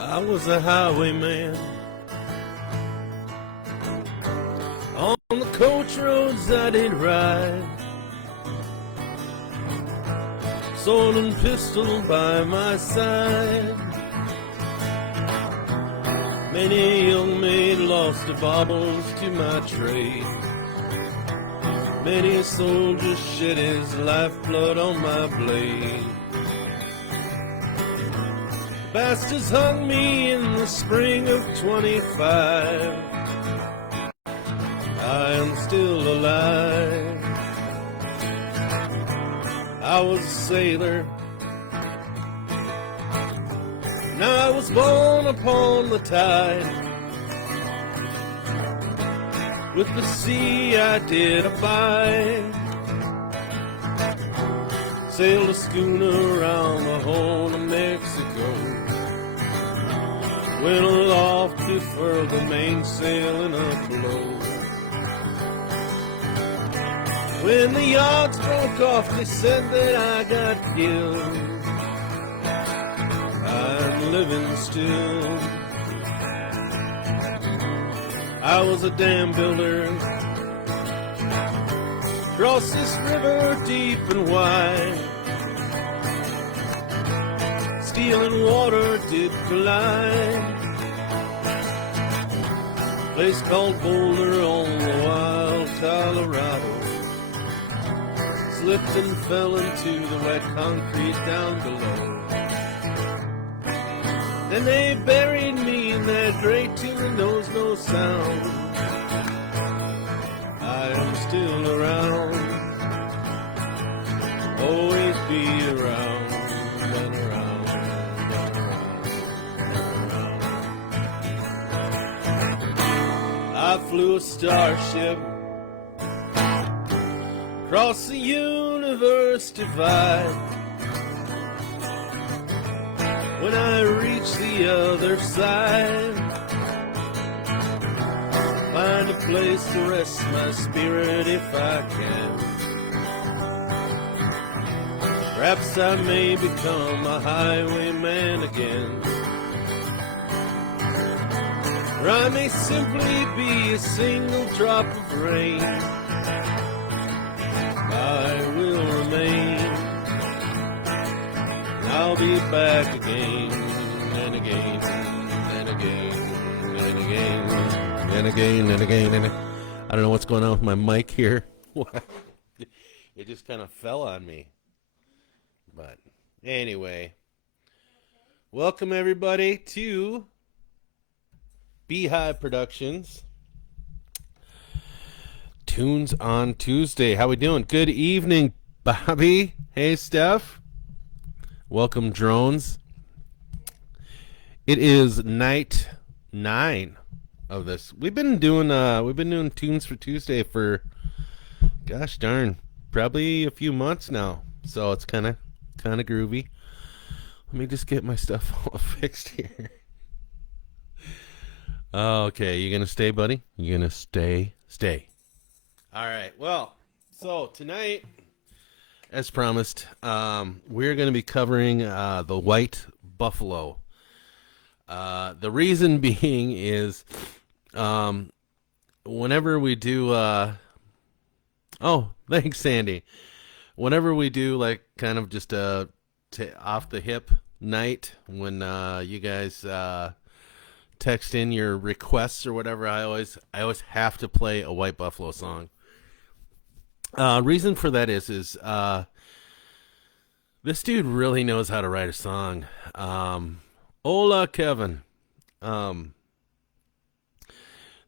I was a highwayman on the coach roads I did ride, sword and pistol by my side. Many young men lost their baubles to my trade. Many a soldier shed his lifeblood on my blade. Bastards hung me in the spring of 25. I am still alive. I was a sailor. Now I was born upon the tide. With the sea I did abide. Sailed a schooner around the Horn of Mexico. Went aloft to furl the mainsail in a blow. When the yards broke off, they said that I got killed. I'm living still. I was a dam builder. Cross this river deep and wide. Steel and water did collide. Place called Boulder on the wild Colorado. Slipped and fell into the wet concrete down below. Then they buried me in that great tomb that knows no sound. I am still around, always be around and around and around and around. I flew a starship across the universe divide. When I reach the other side, find a place to rest my spirit if I can. Perhaps I may become a highwayman again. Or I may simply be a single drop of rain. I will remain. I'll be back again and again and again and again and again and again and I don't know what's going on with my mic here. It just kind of fell on me. But anyway, welcome everybody to b.hive Productions. Tunes on Tuesday. How we doing? Good evening, Bobby. Hey, Steph. Welcome, drones. It is night 9 of this. We've been doing tunes for Tuesday for, gosh darn, probably a few months now. So it's kind of groovy. Let me just get my stuff all fixed here. Okay, you gonna stay, buddy? You gonna stay? Stay. All right. Well, so tonight, as promised, we're going to be covering the White Buffalo. The reason being is whenever we do... oh, thanks, Sandy. Whenever we do, like, kind of just a off-the-hip night, when you guys text in your requests or whatever, I always have to play a White Buffalo song. Reason for that is this dude really knows how to write a song. Hola, Kevin.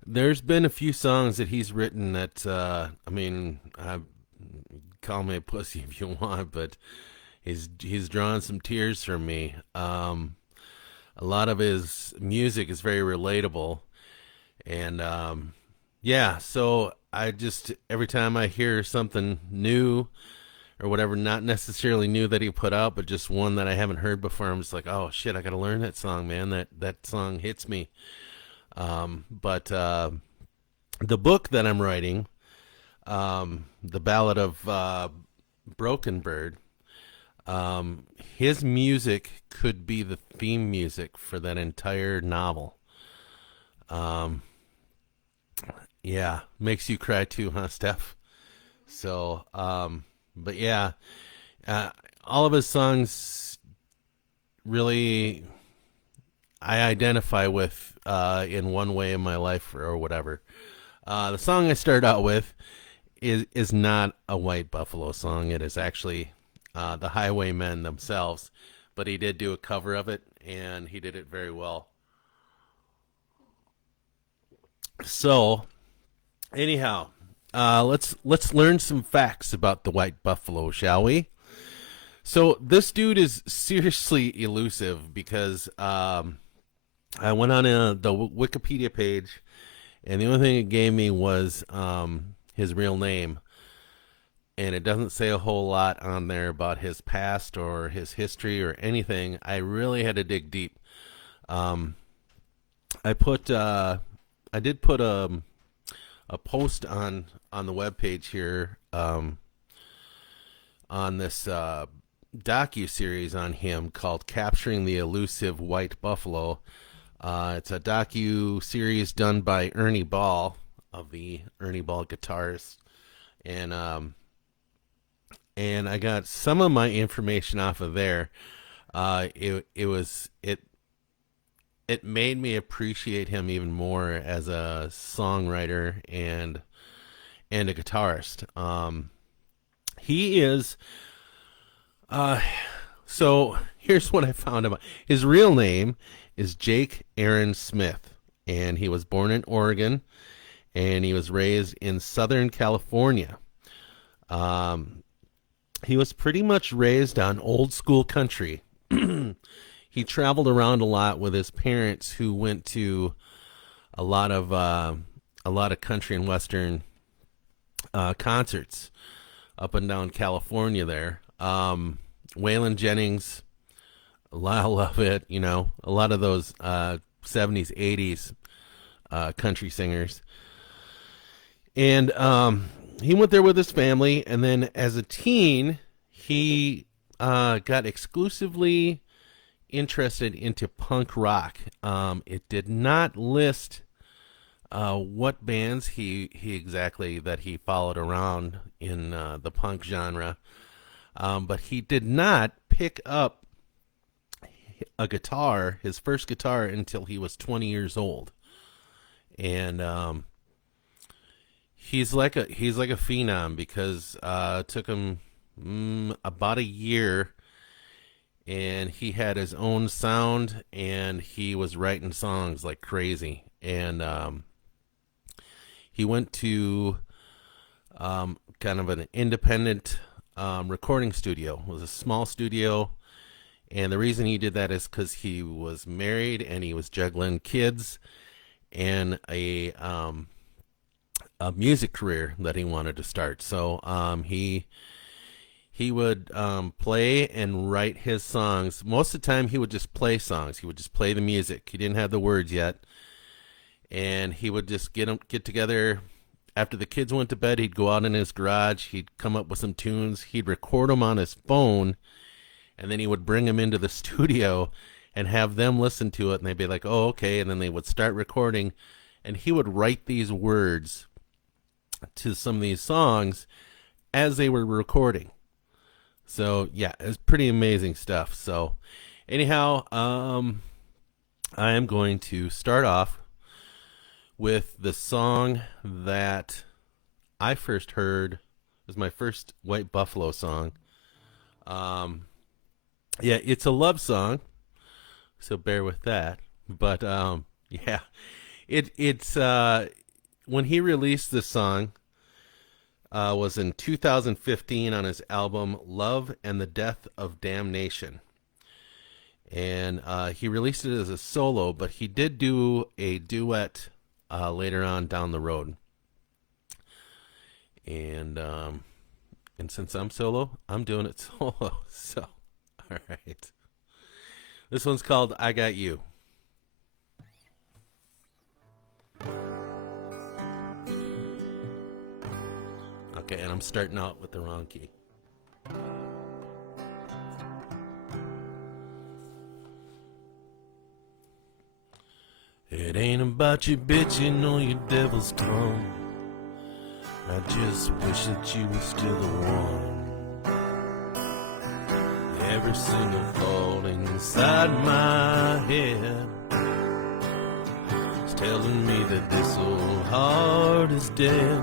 There's been a few songs that he's written that, call me a pussy if you want, but he's drawn some tears from me. A A lot of his music is very relatable, and yeah. So I just every time I hear something new or whatever, not necessarily new that he put out, but just one that I haven't heard before, I'm just like, oh shit, I got to learn that song, man. That song hits me. But the book that I'm writing, the Ballad of Broken Bird, his music could be the theme music for that entire novel. Um, yeah, makes you cry too, huh, Steph? So, but yeah, uh, all of his songs really I identify with in one way in my life or whatever. The song I started out with is not a White Buffalo song. It is actually the Highwaymen themselves, but he did do a cover of it, and he did it very well. So, anyhow, let's learn some facts about the White Buffalo, shall we? So this dude is seriously elusive because I went on the Wikipedia page, and the only thing it gave me was his real name, and it doesn't say a whole lot on there about his past or his history or anything. I really had to dig deep. Um, I put I did put a post on the webpage here on this docu series on him called "Capturing the Elusive White Buffalo." It's a docu series done by Ernie Ball of the Ernie Ball Guitars, and I got some of my information off of there. It made me appreciate him even more as a songwriter and a guitarist. He is uh, so here's what I found about his real name is Jake Aaron Smith, and he was born in Oregon, and he was raised in Southern California. Um, he was pretty much raised on old school country. He traveled around a lot with his parents, who went to a lot of uh, a lot of country and western concerts up and down California. There, Waylon Jennings, Lyle Lovett, a lot of those '70s, '80s country singers, and he went there with his family. And then, as a teen, he got exclusively interested into punk rock. It did not list what bands he exactly that he followed around in the punk genre, but he did not pick up a guitar, his first guitar, until he was 20 years old, and he's like a phenom because it took him about a year, and he had his own sound, and he was writing songs like crazy. And he went to kind of an independent recording studio. It was a small studio, and the reason he did that is because he was married and he was juggling kids and a music career that he wanted to start. So he would play and write his songs. Most of the time, he would just play songs. He would just play the music. He didn't have the words yet, and he would just get together. After the kids went to bed, he'd go out in his garage. He'd come up with some tunes. He'd record them on his phone, and then he would bring them into the studio and have them listen to it, and they'd be like, "Oh, okay," and then they would start recording, and he would write these words to some of these songs as they were recording. So yeah, it's pretty amazing stuff. So anyhow, I am going to start off with the song that I first heard. It was my first White Buffalo song. Um, yeah, it's a love song, so bear with that. But yeah, it's when he released this song was in 2015 on his album "Love and the Death of Damnation," and he released it as a solo, but he did do a duet later on down the road. And since I'm solo, I'm doing it solo. So, all right. This one's called I Got You. Okay, and I'm starting out with the wrong key. It ain't about you bitching or your devil's tongue. I just wish that you were still the one. Every single thought inside my head is telling me that this old heart is dead.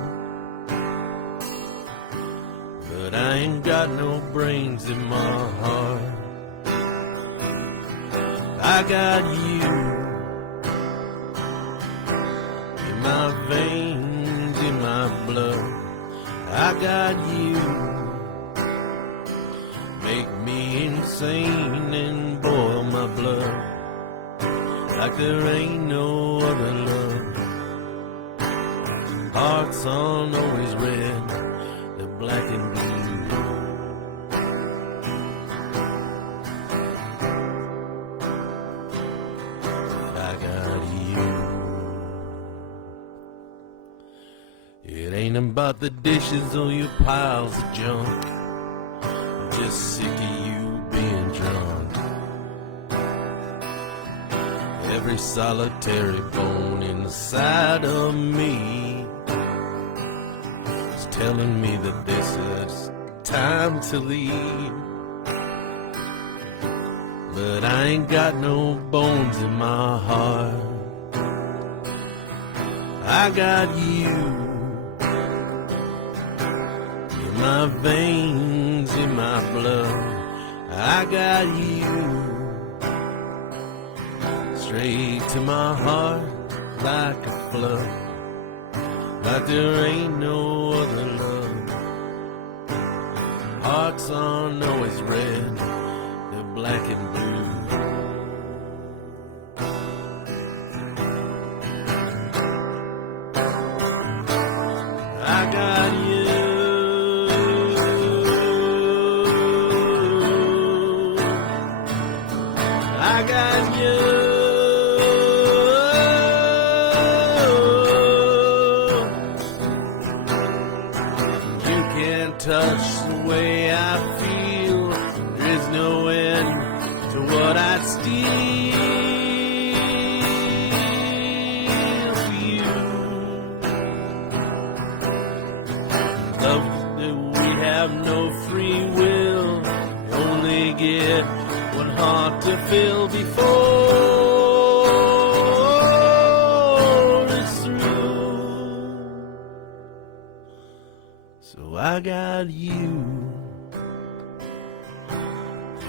But I ain't got no brains in my heart. I got you in my veins, in my blood. I got you. Make me insane and boil my blood like there ain't no other love. Hearts aren't always red, they're black and blue. I got you. It ain't about the dishes or your piles of junk. I'm just sick of you being drunk. Every solitary bone inside of me is telling me that this is time to leave. But I ain't got no bones in my heart. I got you in my veins, in my blood. I got you straight to my heart like a flood, like there ain't no other love. Hearts aren't always red, they're black and blue. I got you. I got you. You can't touch the way I feel. There's no end to what I'd steal for you. Love that we have no free will. Only get one heart to fill before it's through. So I got you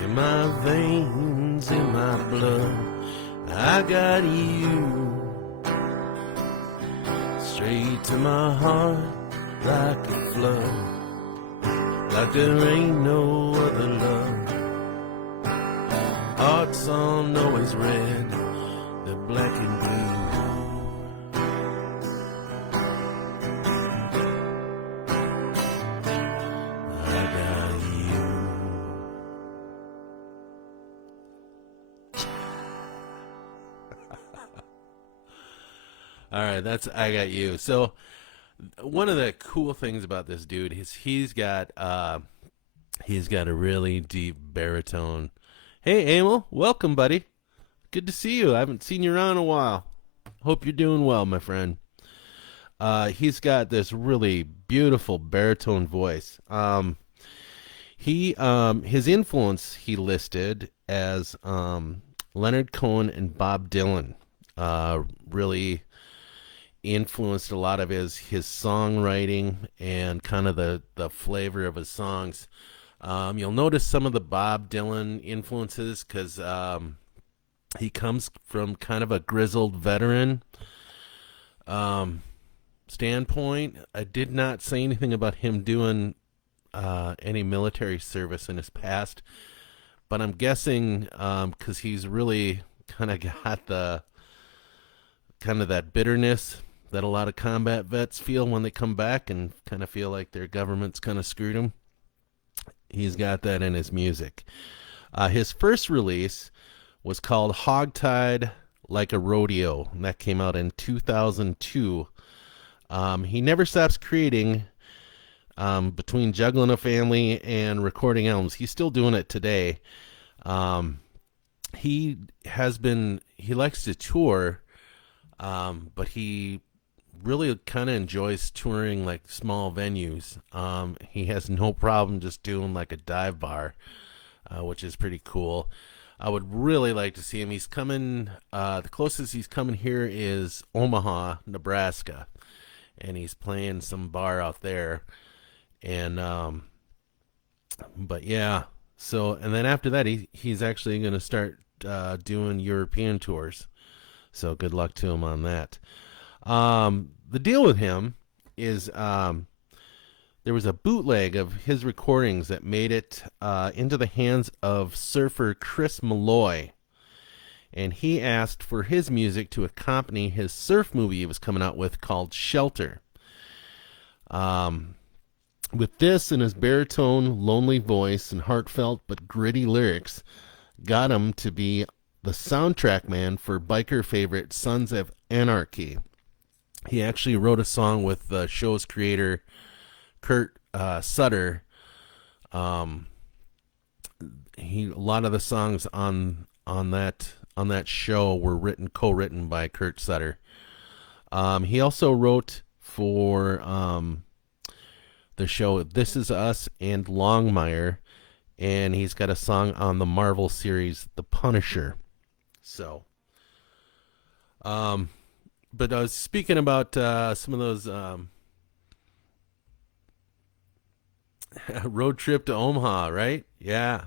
in my veins, in my blood. I got you straight to my heart like a flood, like there ain't no other love. Hearts aren't always red, they're black and blue. I got you. All right, that's I Got You. So one of the cool things about this dude is he's got a really deep baritone. Hey, Emil, welcome, buddy. Good to see you. I haven't seen you around in a while. Hope you're doing well, my friend. He's got this really beautiful baritone voice. His influence he listed as Leonard Cohen and Bob Dylan. Really influenced a lot of his songwriting and kind of the flavor of his songs. You'll notice some of the Bob Dylan influences because he comes from kind of a grizzled veteran standpoint. I did not say anything about him doing any military service in his past, but I'm guessing because he's really kind of got the kind of that bitterness that a lot of combat vets feel when they come back and kind of feel like their government's kind of screwed them. He's got that in his music. His first release was called Hogtied Like a Rodeo, and that came out in 2002. He never stops creating between juggling a family and recording albums. He's still doing it today. He likes to tour, but he really kind of enjoys touring like small venues. He has no problem just doing like a dive bar, which is pretty cool. I would really like to see him. He's coming, the closest he's coming here is Omaha, Nebraska, and he's playing some bar out there. And, but yeah, so, and then after that, he's actually going to start doing European tours. So good luck to him on that. The deal with him is there was a bootleg of his recordings that made it into the hands of surfer Chris Malloy. And he asked for his music to accompany his surf movie he was coming out with called Shelter. With this and his baritone, lonely voice and heartfelt but gritty lyrics, got him to be the soundtrack man for biker favorite Sons of Anarchy. He actually wrote a song with the show's creator, Kurt Sutter. A lot of the songs on that show were co-written by Kurt Sutter. He also wrote for the show This Is Us and Longmire, and he's got a song on the Marvel series The Punisher. So, but I was speaking about some of those road trip to Omaha, right? Yeah.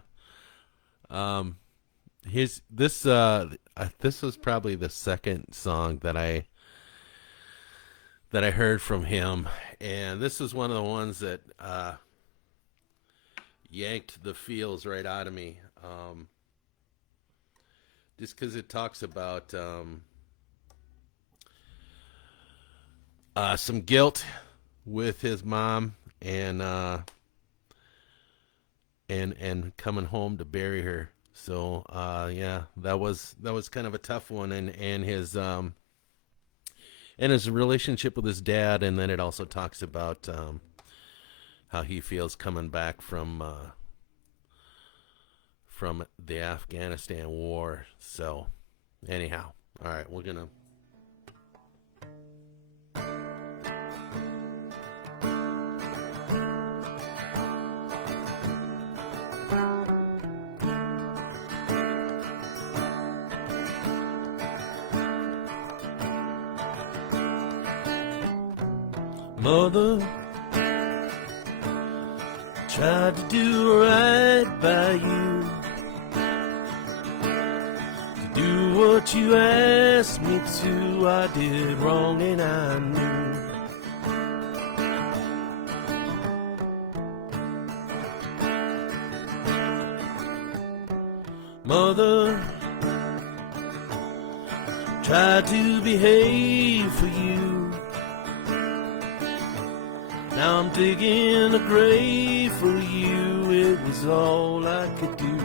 This was probably the second song that I heard from him, and this was one of the ones that yanked the feels right out of me. Just because it talks about some guilt with his mom and coming home to bury her. So yeah, that was kind of a tough one, and his relationship with his dad, and then it also talks about how he feels coming back from the Afghanistan war. So anyhow, all right, we're gonna Mother tried to do right by you, to do what you asked me to. I did wrong and I knew. Mother tried to behave for you. Now I'm digging a grave for you. It was all I could do.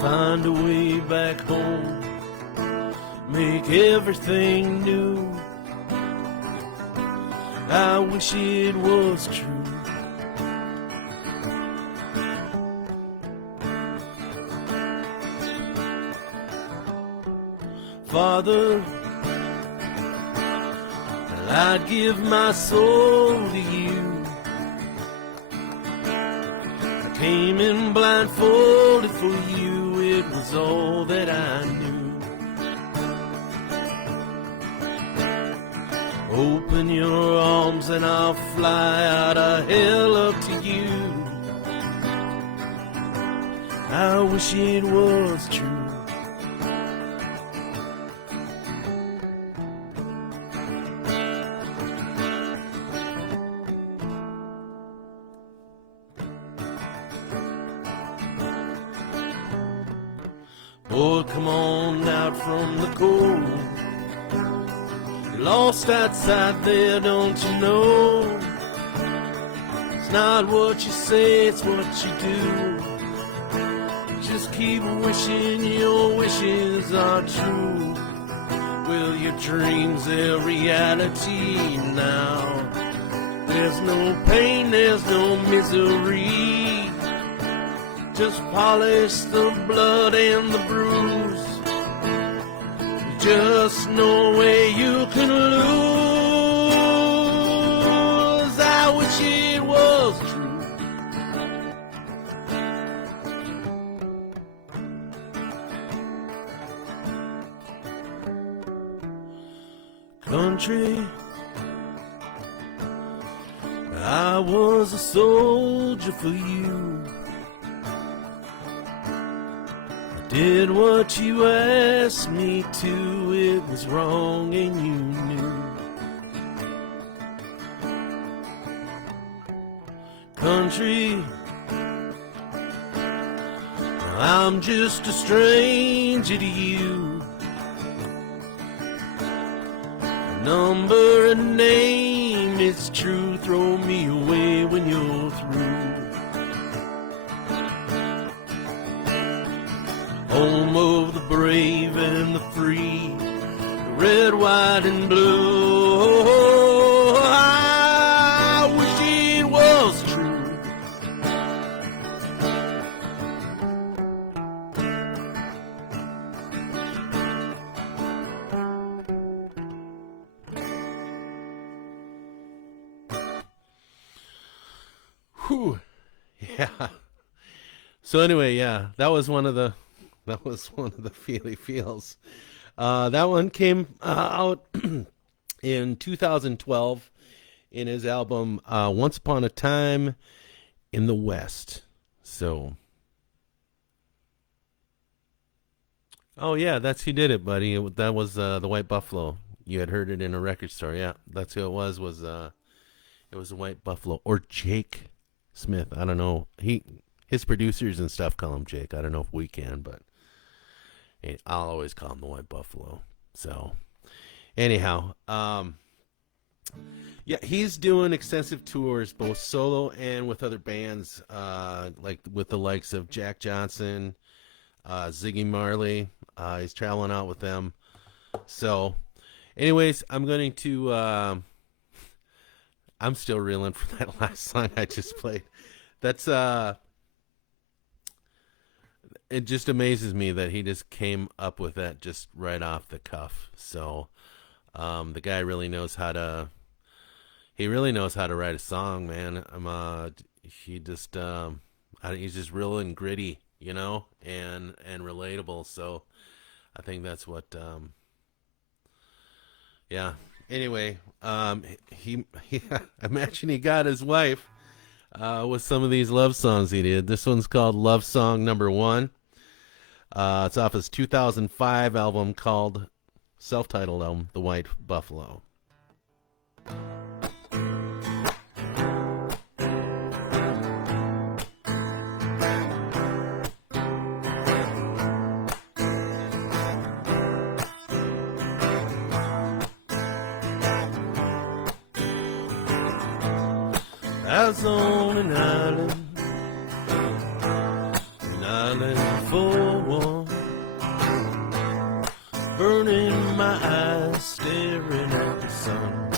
Find a way back home, make everything new. I wish it was true. Father, I'd give my soul to you. I came in blindfolded for you. It was all that I knew. Open your arms and I'll fly out of hell up to you. I wish it was true. Oh, come on out from the cold. You're lost outside there, don't you know? It's not what you say, it's what you do. Just keep wishing your wishes are true. Well, your dreams are reality now. There's no pain, there's no misery. Just polish the blood and the bruise. Just no way you can lose. I wish it was true. Country, I was a soldier for you. I did what you asked me to. It was wrong and you knew. Country, I'm just a stranger to you. Number and name, it's true. Throw me away when you're through. Home of the brave and the free, the red, white, and blue. I wish it was true. Whew. Yeah. So anyway, yeah, that was one of the feely feels. That one came out in 2012 in his album Once Upon a Time in the West. So, oh yeah, that's who did it, buddy. That was the White Buffalo. You had heard it in a record store. Yeah, that's who it was. It was the White Buffalo or Jake Smith. I don't know. His producers and stuff call him Jake. I don't know if we can, but I'll always call him the White Buffalo. So, anyhow, yeah, he's doing extensive tours, both solo and with other bands, like with the likes of Jack Johnson, Ziggy Marley. He's traveling out with them. So, anyways, I'm going to. I'm still reeling from that last song I just played. That's it just amazes me that he just came up with that just right off the cuff. So, the guy really knows how to. He really knows how to write a song, man. He's just real and gritty, you know, and relatable. So, I think that's what. Yeah. Anyway, he I imagine he got his wife with some of these love songs he did. This one's called Love Song Number 1. It's off his 2005 album called, self-titled album, The White Buffalo. I was on an island for one, burning my eyes, staring at the sun,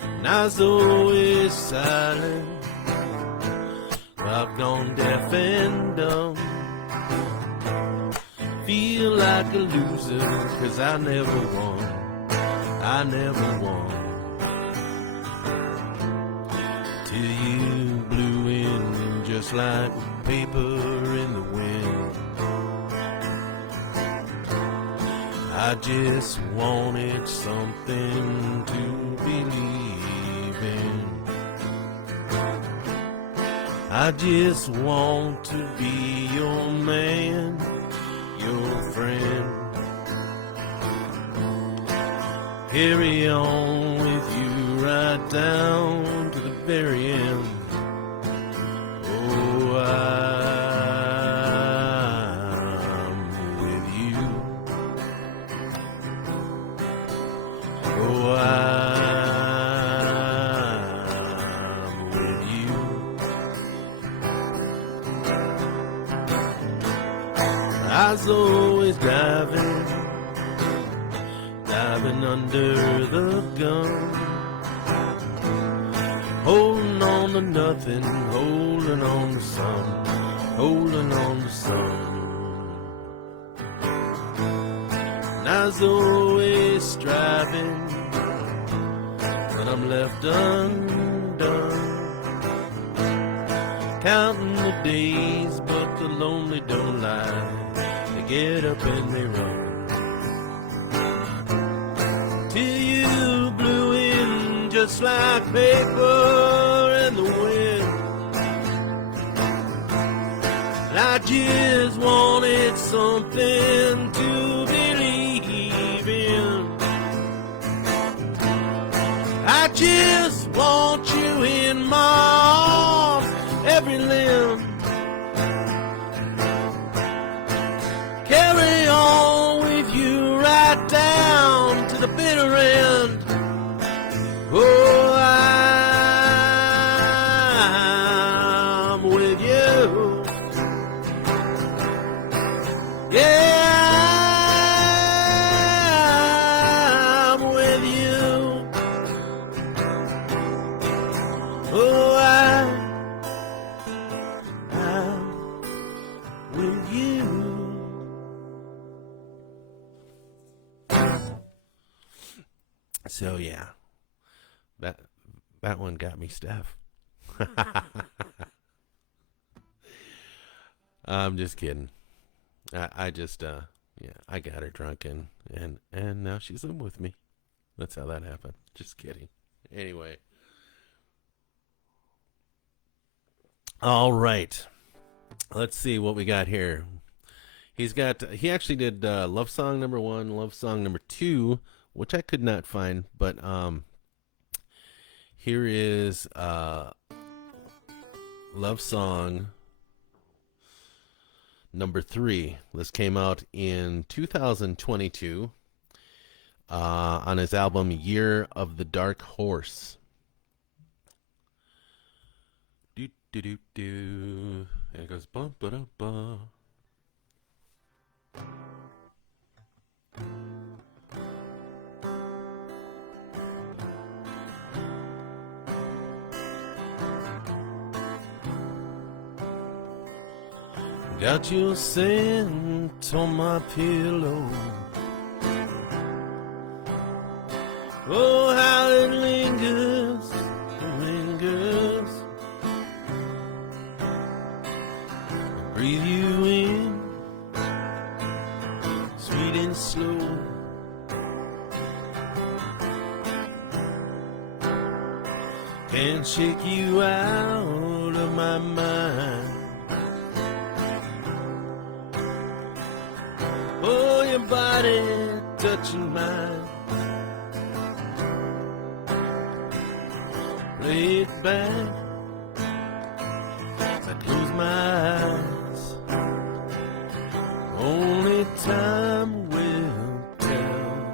and I was always silent, I've gone deaf and dumb, feel like a loser, 'cause I never won. Till you blew in just like paper in the wind. I just wanted something to believe in. I just want to be your man, your friend. Carry on with you right down to the very end. Oh, I was always diving under the gun, holding on to nothing, holding on to some, holding on to some. And I was always striving, but I'm left undone, counting the days, but the lonely don't lie. They get up and they run till you blew in just like paper in the wind. And I just wanted something to believe in. I just want you in my arms, every limb. Carry on with you right down to the bitter end. Oh, I'm with you. Yeah, I'm with you. Oh, I'm with you. So yeah, that one got me, Steph. I'm just kidding. I just yeah, I got her drunk and now she's living with me. That's how that happened. Just kidding. Anyway. All right. Let's see what we got here. He actually did Love Song number 1, Love Song number 2, which I could not find, but here is Love Song number 3. This came out in 2022 on his album Year of the Dark Horse. Do do do do. And it goes bum ba da ba. Got your scent on my pillow. Oh, how it lingers, lingers. Breathe you in, sweet and slow. Can't shake you out of my mind. Oh, your body touching mine. Play it back as I close my eyes. Only time will tell.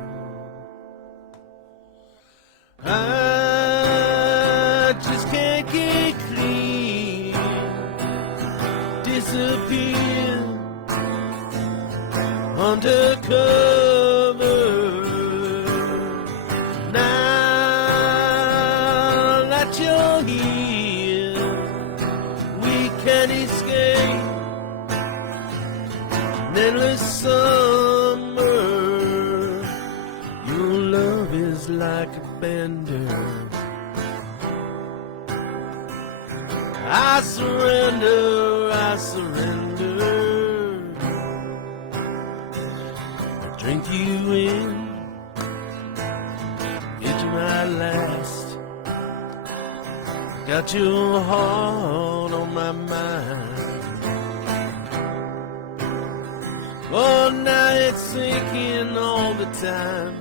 I just can't get clean, disappear undercover. Now that you're here, we can escape an endless summer. Your love is like a bender. I surrender, I surrender. Drink you in, get you my last. Got your heart on my mind. Oh, now it's sinking all the time.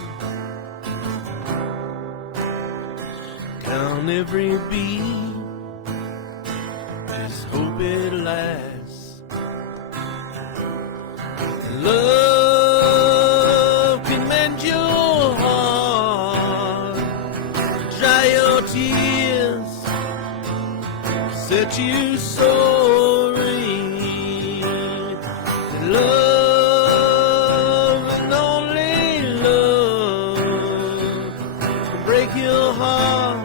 Count every beat, just hope it lasts. Love can mend your heart, dry your tears, set you soaring. Love your heart,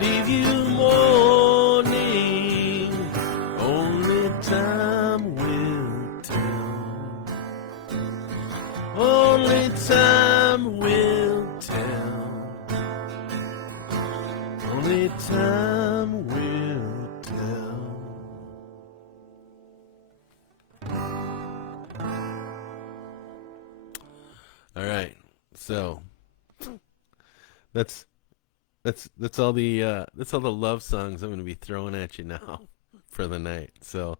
leave you mourning. Only time will tell. Only time will tell. Only time will tell. All right, so that's all the love songs I'm going to be throwing at you now for the night. So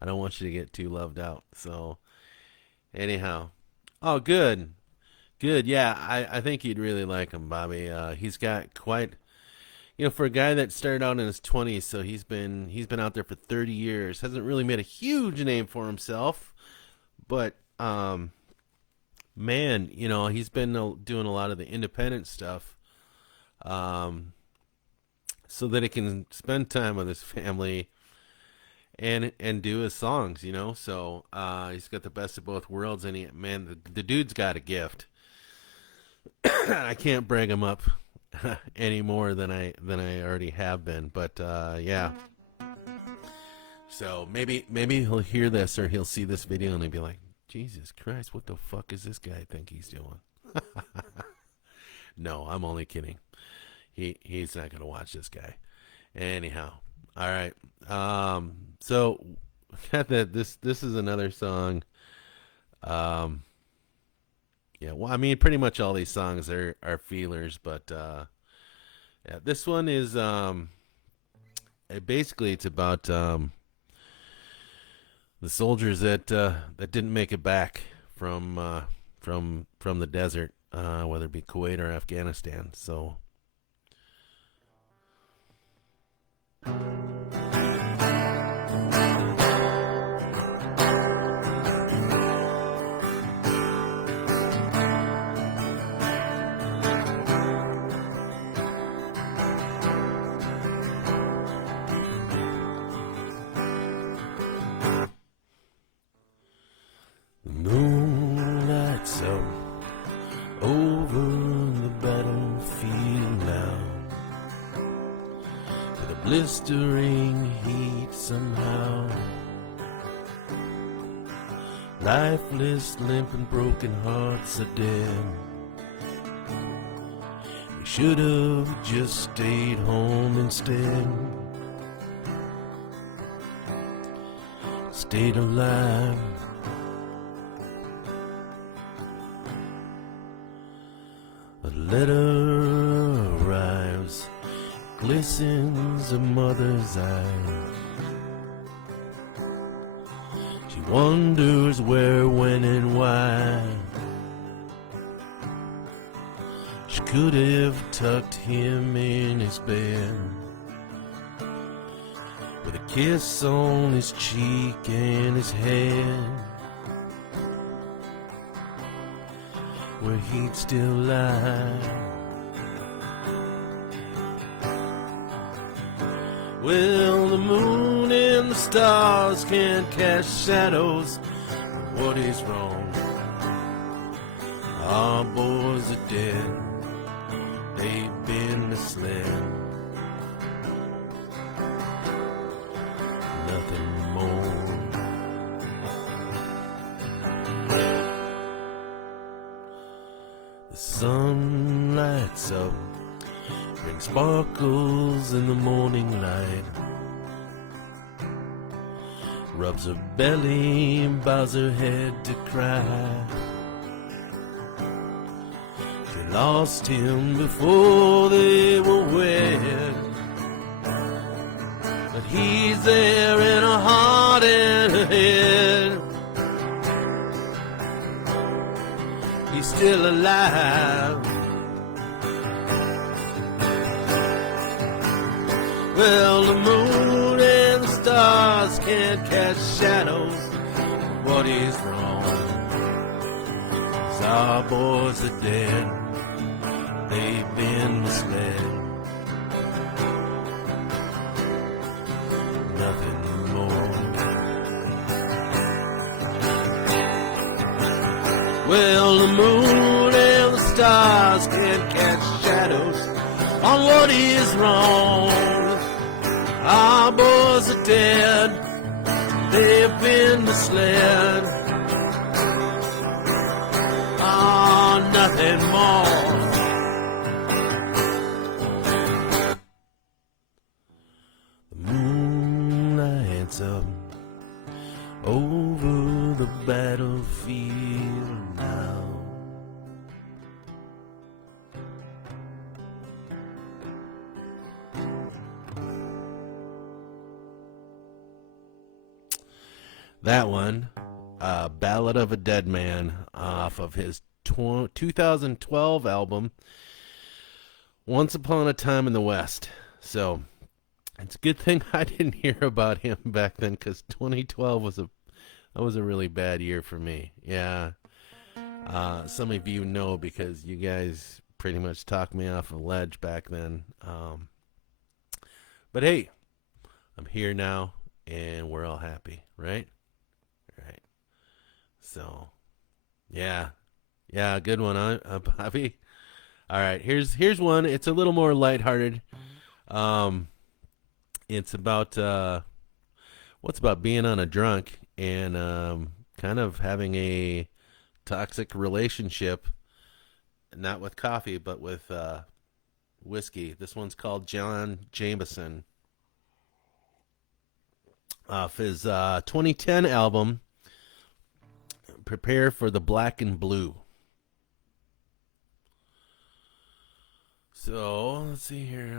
I don't want you to get too loved out. So anyhow, oh good, yeah, I think you'd really like him, Bobby. He's got quite, for a guy that started out in his 20s, so he's been out there for 30 years. Hasn't really made a huge name for himself, but man, he's been doing a lot of the independent stuff, so that he can spend time with his family and do his songs, So he's got the best of both worlds, and the dude's got a gift. I can't brag him up any more than I already have been, but yeah. So maybe he'll hear this or he'll see this video and he'll be like, Jesus Christ, what the fuck is this guy think he's doing? No, I'm only kidding. He's not gonna watch this guy. Anyhow, all right. So got that. This is another song. Yeah. Well, I mean, pretty much all these songs are feelers, but yeah, this one is basically it's about the soldiers that didn't make it back from the desert, whether it be Kuwait or Afghanistan. So. Blistering heat somehow, lifeless, limp and broken hearts are dead. We should have just stayed home instead, stayed alive. A letter arrives, glistens a mother's eyes. She wonders where, when, and why. She could have tucked him in his bed, with a kiss on his cheek and his head, where he'd still lie. Well, the moon and the stars can't cast shadows. What is wrong? Our boys are dead. They've been misled. Nothing more. The sun lights up, brings sparkles in the morning light, rubs her belly and bows her head to cry. She lost him before they were wed, but he's there in her heart and her head. He's still alive. Well, the moon and the stars can't cast shadows. What is wrong? 'Cause our boys are dead. They've been misled. Nothing more. Well, the moon and the stars can't catch on what is wrong. Our boys are dead, they've been misled. Oh, nothing more. The moon lights up over the battlefield now. That one, Ballad of a Dead Man, off of his 2012 album, Once Upon a Time in the West. So, it's a good thing I didn't hear about him back then, because 2012 was a really bad year for me. Yeah, some of you know because you guys pretty much talked me off a ledge back then. But hey, I'm here now, and we're all happy, right? Right. So, yeah, good one, Bobby. All right, here's one. It's a little more lighthearted. It's about what's about being on a drunk and kind of having a toxic relationship, not with coffee but with whiskey. This one's called John Jameson, off his 2010 album, Prepare for the Black and Blue. So, let's see here.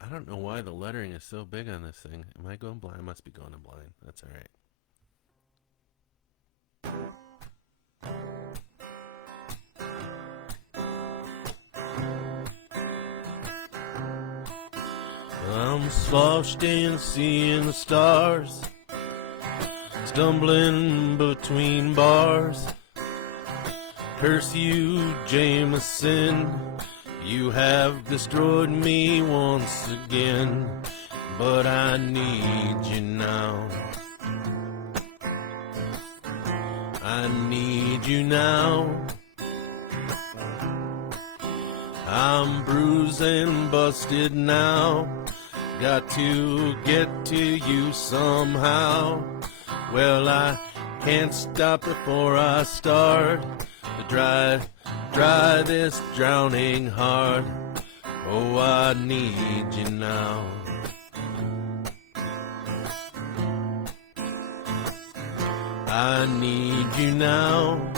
I don't know why the lettering is so big on this thing. Am I going blind? I must be going blind. That's all right. I'm sloshed in seeing the stars, stumbling between bars. Curse you, Jameson, you have destroyed me once again, but I need you now. I need you now. I'm bruised and busted now, got to get to you somehow. Well, I can't stop before I start to dry this drowning heart. Oh, I need you now. I need you now.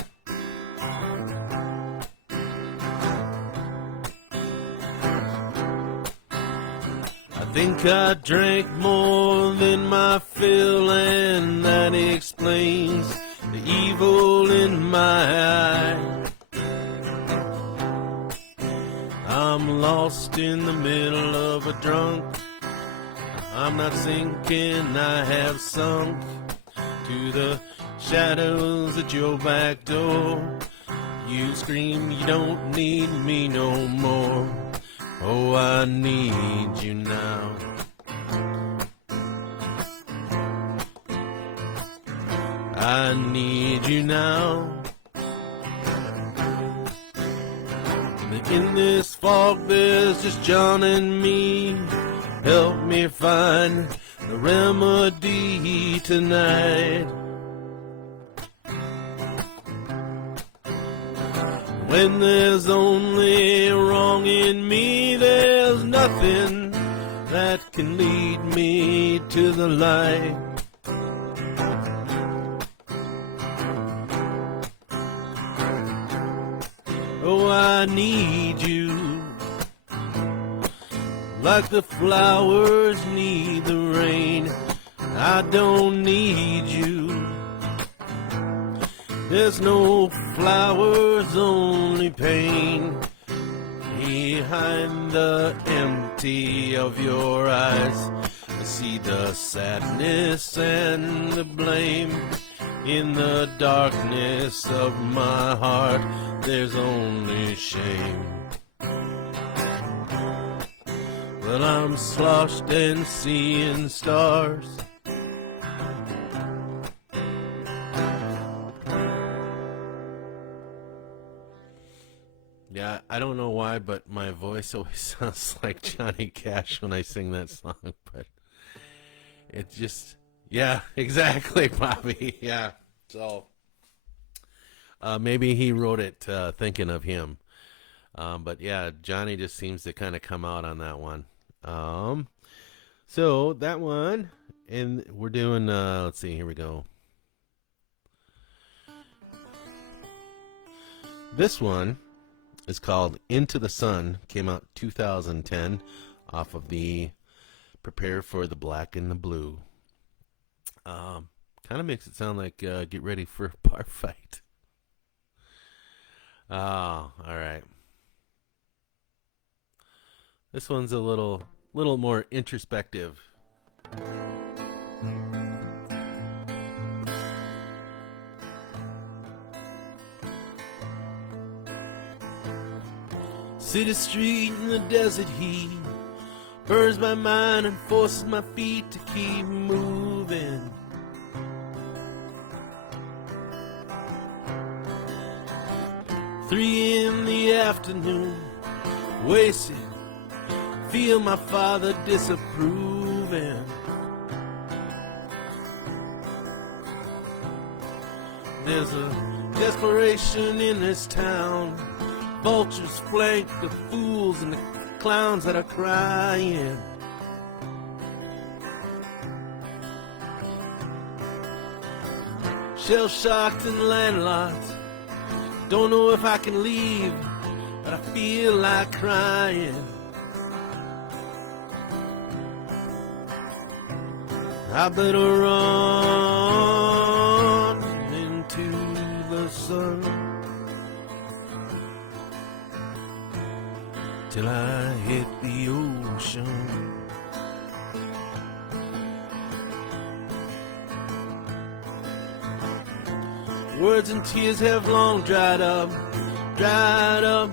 I think I drank more than my fill, and that explains the evil in my eye. I'm lost in the middle of a drunk. I'm not sinking, I have sunk to the shadows at your back door. You scream you don't need me no more. Oh, I need you now. I need you now. In this fog there's just John and me. Help me find the remedy tonight. When there's only wrong in me, there's nothing that can lead me to the light. Oh, I need you, like the flowers need the rain. I don't need you. There's no flowers, only pain. Behind the empty of your eyes, I see the sadness and the blame. In the darkness of my heart, there's only shame. But I'm sloshed and seeing stars. Yeah, I don't don't know why, but my voice always sounds like Johnny Cash when I sing that song. But it just, yeah, exactly, Bobby. Yeah. So maybe he wrote it thinking of him. But yeah, Johnny just seems to kind of come out on that one. So that one, and we're doing, let's see, here we go. This one is called Into the Sun, came out 2010 off of the Prepare for the Black and the Blue. Kind of makes it sound like get ready for a bar fight. Oh, all right. This one's a little more introspective. City street in the desert heat burns my mind and forces my feet to keep moving. Three in the afternoon, wasted, feel my father disapproving. There's a desperation in this town. Vultures flank the fools and the clowns that are crying. Shell-shocked and landlocked, don't know if I can leave, but I feel like crying. I better run into the sun till I hit the ocean. Words and tears have long dried up with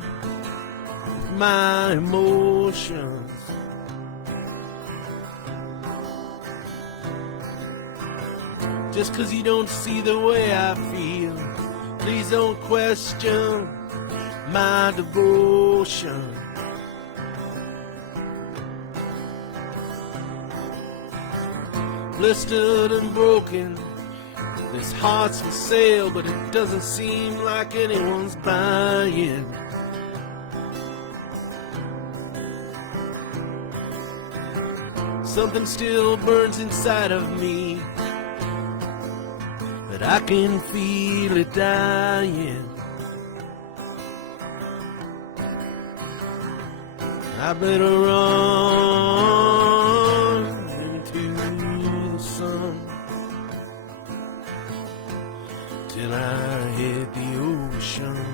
my emotions. Just 'cause you don't see the way I feel, please don't question my devotion. Blistered and broken, this heart's for sale, but it doesn't seem like anyone's buying. Something still burns inside of me, but I can feel it dying. I better run into the sun till I hit the ocean.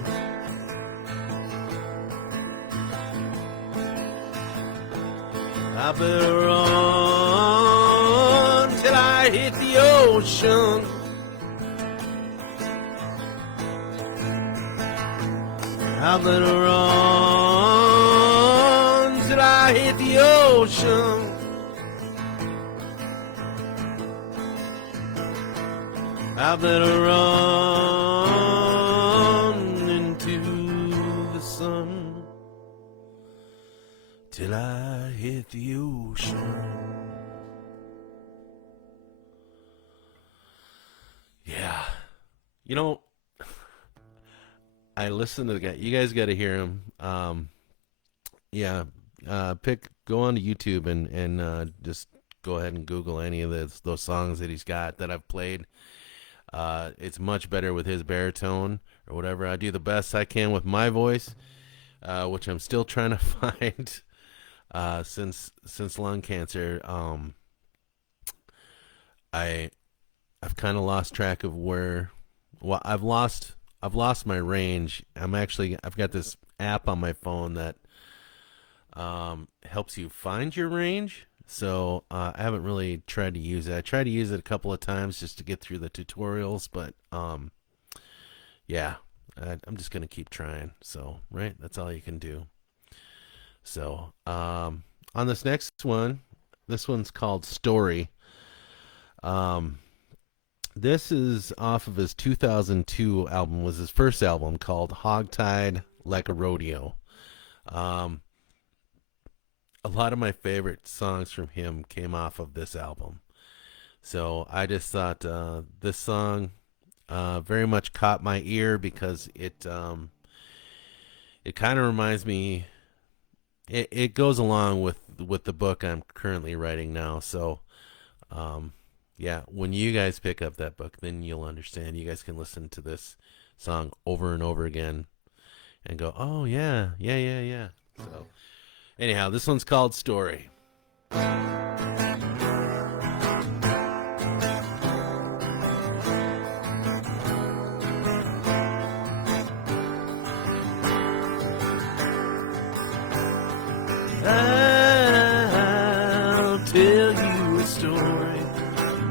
I better run till I hit the ocean. I better run till I hit the ocean. I better run into the sun till I hit the ocean. Yeah. You know, I listen to the guy. You guys got to hear him. Go on to YouTube and just go ahead and Google any of those songs that he's got that I've played. It's much better with his baritone or whatever. I do the best I can with my voice, which I'm still trying to find since lung cancer. I've kind of lost track of where. Well, I've lost my range. I've got this app on my phone that helps you find your range. So I haven't really tried to use it. I tried to use it a couple of times just to get through the tutorials, but I'm just gonna keep trying. So right, that's all you can do. So on this next one, this one's called Story. This is off of his 2002 album. Was his first album called Hogtied Like a Rodeo. Um, a lot of my favorite songs from him came off of this album. So I just thought this song very much caught my ear because it kind of reminds me. It goes along with the book I'm currently writing now. So yeah, when you guys pick up that book, then you'll understand. You guys can listen to this song over and over again and go, oh yeah, yeah, yeah, yeah. So anyhow, this one's called Story. I'll tell you a story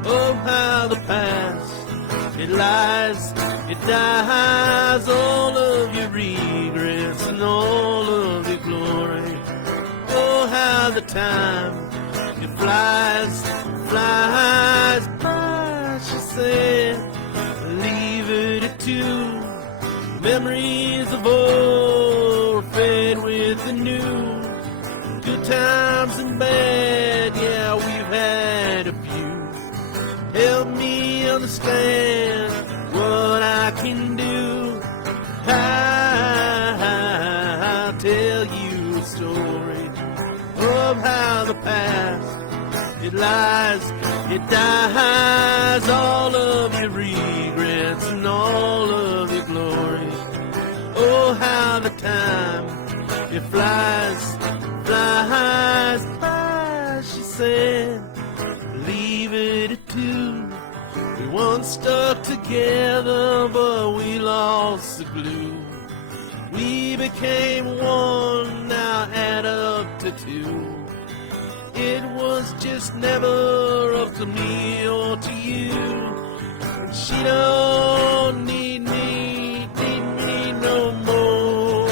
of how the past, it lies, it dies, all of your regrets and all of your glory. Oh, how the time, it flies, flies by, she said, leave it at two. Memories of old fade with the new. Good times and bad, yeah, we've had a few. Help me understand what I can do. I'll tell you a story of how the past, it lies, it dies, all of your regrets and all of your glory. Oh, how the time, it flies, flies by, she said, leave it at two. We once stuck together, but we lost the glue. We became one, now add up to two. It was just never up to me or to you. And she don't need me no more.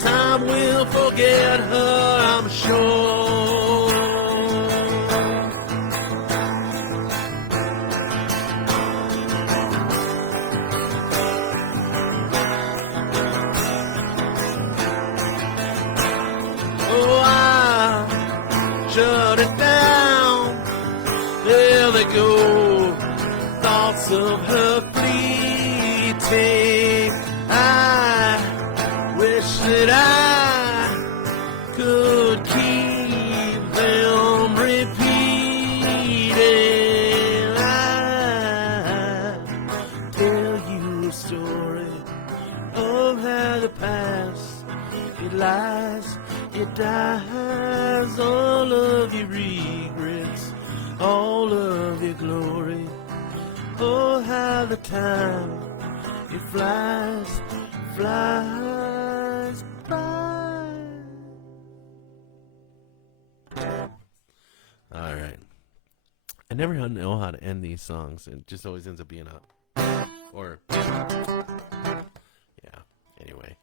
Time will forget her, I'm sure. Oh, I shut it down. There they go. Thoughts of her fleeting. I wish that I could keep them repeating. I tell you a story of how the past, it lies, it dies, all of your regrets, all of your glory. Oh, how the time, it flies, flies by. All right. I never know how to end these songs. It just always ends up being a, or, yeah, anyway.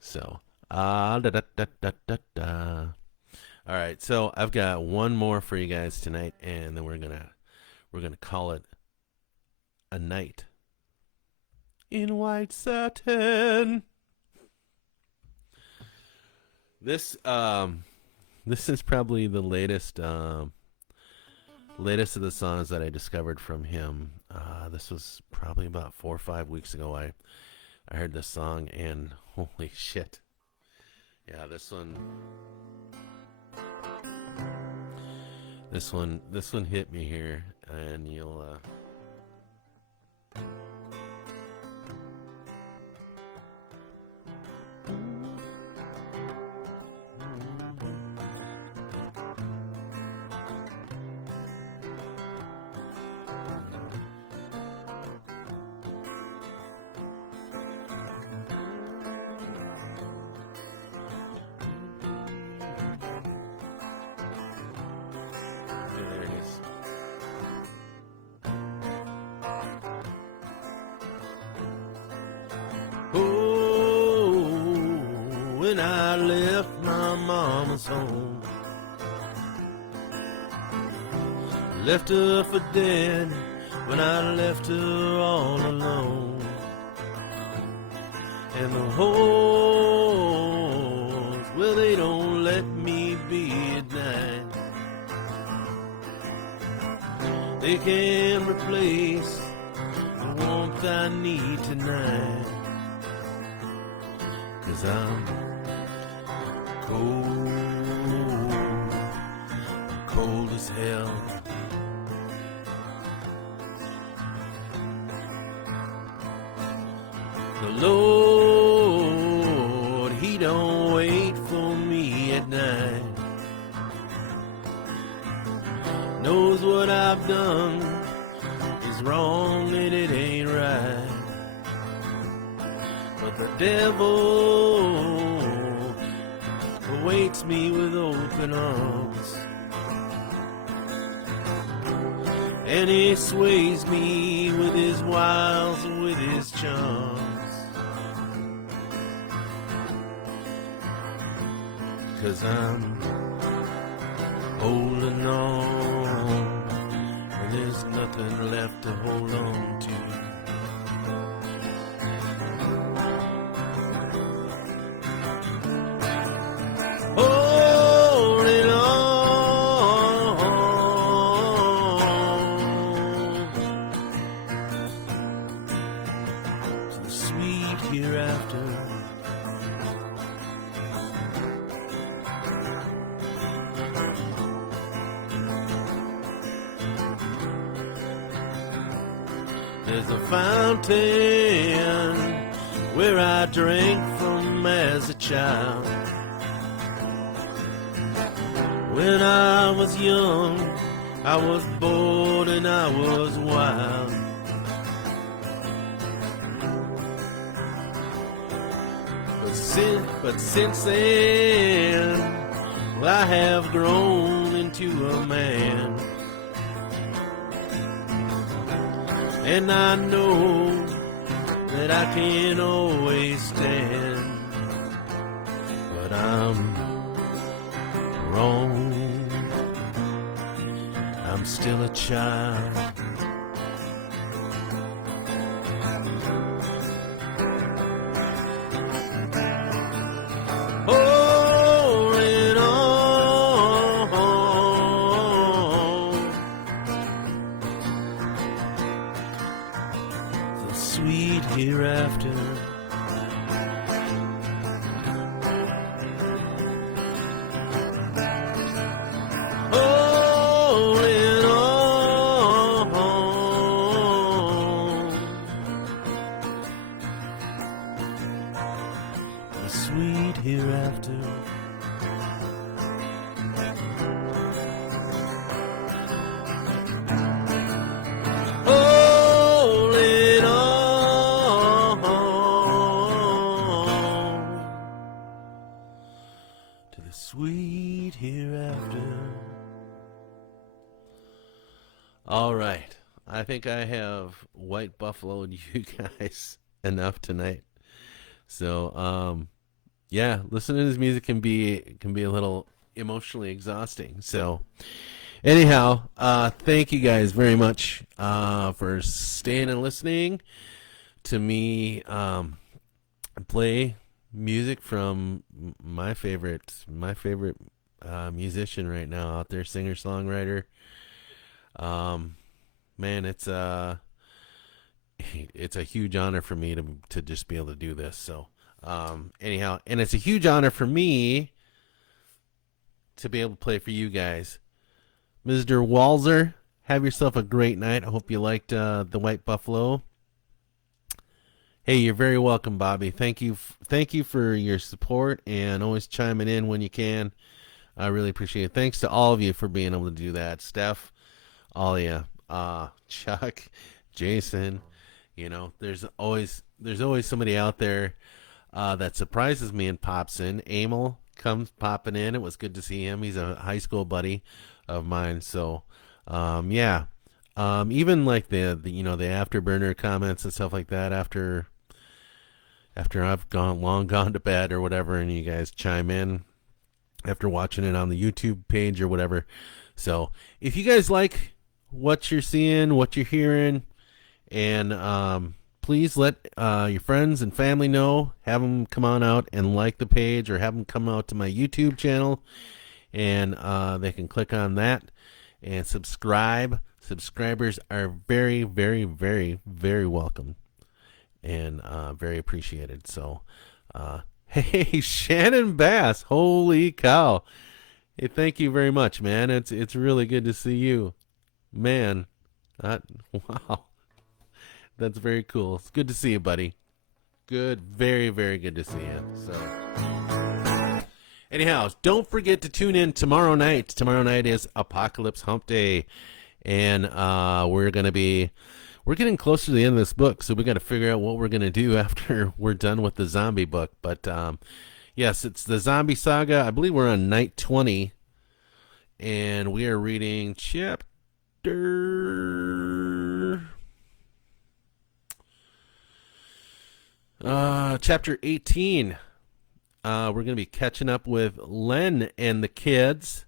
So, da da da da da da. All right, so I've got one more for you guys tonight, and then we're gonna call it a night in white satin. This is probably the latest latest of the songs that I discovered from him. This was probably about 4 or 5 weeks ago. I heard this song and holy shit. Yeah, this one hit me here, and you'll there it is. Oh, when I left my mama's home, left her for dead when I left her all alone. And the holes, well, they don't let me be at night. They can replace the warmth I need tonight. 'Cause I'm cold as hell. The Lord, He don't wait for me at night. Knows what I've done is wrong and it ain't right. But the devil awaits me with open arms, and he sways me with his wiles and with his charms. 'Cause I'm holding on, and there's nothing left to hold on to. Holding on to the sweet hereafter. There's a fountain where I drank from as a child. When I was young, I was bored and I was wild. But since then, well, I have grown into a man. And I know that I can always stand. But I'm wrong. I'm still a child. Holding on the sweet hereafter. Hereafter. Holding on to the sweet hereafter. All right, I think I have White Buffaloed you guys enough tonight. So, yeah, listening to his music can be a little emotionally exhausting. So, anyhow, thank you guys very much for staying and listening to me play music from my favorite musician right now out there, singer songwriter. Man, it's a huge honor for me to just be able to do this. So. Anyhow, and it's a huge honor for me to be able to play for you guys. Mr. Walzer, have yourself a great night. I hope you liked the White Buffalo. Hey, you're very welcome, Bobby. Thank you for your support and always chiming in when you can. I really appreciate it. Thanks to all of you for being able to do that. Steph, all of you, Chuck, Jason. You know, there's always somebody out there that surprises me and pops in. Emil comes popping in. It was good to see him. He's a high school buddy of mine. So, yeah. Even like the the afterburner comments and stuff like that after I've long gone to bed or whatever, and you guys chime in after watching it on the YouTube page or whatever. So, if you guys like what you're seeing, what you're hearing, and please let your friends and family know. Have them come on out and like the page, or have them come out to my YouTube channel, and they can click on that and subscribe. Subscribers are very, very, very, very welcome and very appreciated. So, hey, Shannon Bass, holy cow! Hey, thank you very much, man. It's really good to see you, man. Wow, that's very cool. It's good to see you, buddy. Good, very, very good to see you. So, anyhow, don't forget to tune in tomorrow night. Tomorrow night is Apocalypse Hump Day, and we're getting closer to the end of this book, so we got to figure out what we're gonna do after we're done with the zombie book. But yes, it's the Zombie Saga. I believe we're on night 20, and we are reading chapter 18. We're going to be catching up with Len and the kids.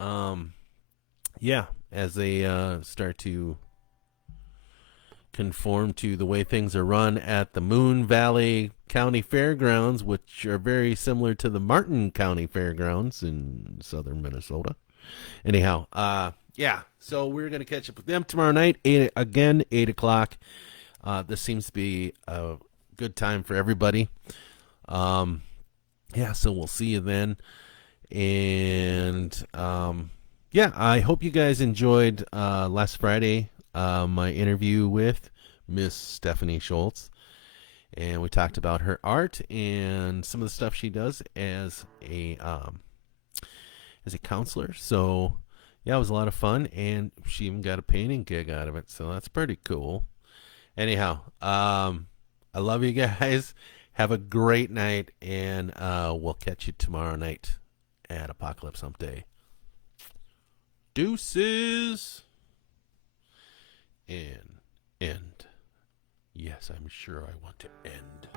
Yeah, as they start to conform to the way things are run at the Moon Valley County Fairgrounds, which are very similar to the Martin County Fairgrounds in southern Minnesota. Anyhow, yeah, so we're going to catch up with them tomorrow night, 8 o'clock. This seems to be a good time for everybody. Yeah, so we'll see you then. And yeah, I hope you guys enjoyed last Friday my interview with Miss Stephanie Schultz, and we talked about her art and some of the stuff she does as a counselor. So yeah, it was a lot of fun, and she even got a painting gig out of it, so that's pretty cool. Anyhow, I love you guys. Have a great night, and we'll catch you tomorrow night at Apocalypse Hump Day. Deuces. And end. Yes, I'm sure I want to end.